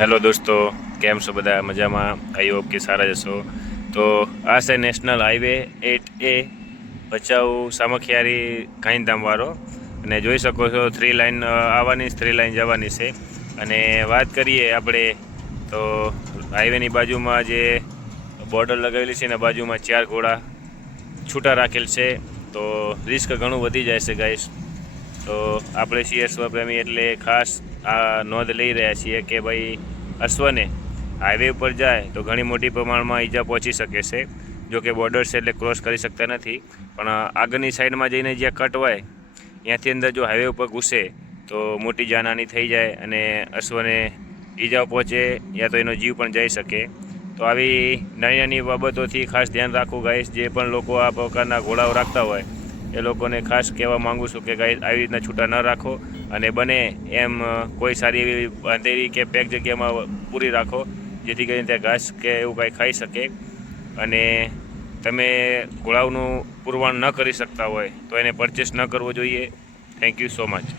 Hello દોસ્તો, કેમ છો બધા? મજામાં? આઈ હોપ કે સારા જશો. તો આ છે national highway 8A Bhachau Samakhiyari ગાંધીધામવાળો, અને જોઈ શકો છો 3 લાઇન આવવાની, 3 લાઇન જવાની છે. અને વાત કરીએ આપણે તો હાઈવેની બાજુમાં જે બોર્ડર લગાવેલી છે ને બાજુમાં 4 ઘોડા છૂટા રાખેલ છે, તો રિસ્ક ઘણું વધી જાય છે ગાઈસ. તો આપણે છીએ સ્વપ્રેમી એટલે ખાસ આ નોંધ લઈ રહ્યા છીએ કે ભાઈ અશ્વને હાઈવે ઉપર જાય તો ઘણી મોટી પ્રમાણમાં ઈજા પહોંચી શકે છે. જો કે બોર્ડર છે એટલે ક્રોસ કરી શકતા નથી, પણ આગળની સાઈડમાં જઈને જ્યાં કટ હોય ત્યાંથી અંદર જો હાઈવે ઉપર ઘૂસે તો મોટી જાનહાની થઈ જાય અને અશ્વને ઈજાઓ પહોંચે, યા તો એનો જીવ પણ જઈ શકે. તો આવી નાની નાની બાબતોથી ખાસ ધ્યાન રાખવું ગાઈસ. જે પણ લોકો આ પ્રકારના ઘોડાઓ રાખતા હોય એ લોકોને ખાસ કહેવા માગું છું કે ગાઈસ આવી રીતના છૂટા ન રાખો, અને બને એમ કોઈ સારી એવી બાંધેલી કે પેક જગ્યામાં પૂરી રાખો, જેથી કરીને ત્યાં ઘાસ કે એવું કાંઈ ખાઈ શકે. અને તમે ઘોડાઓનું પુરવણ ન કરી શકતા હોય તો એને પરચેસ ન કરવો જોઈએ. Thank you so much.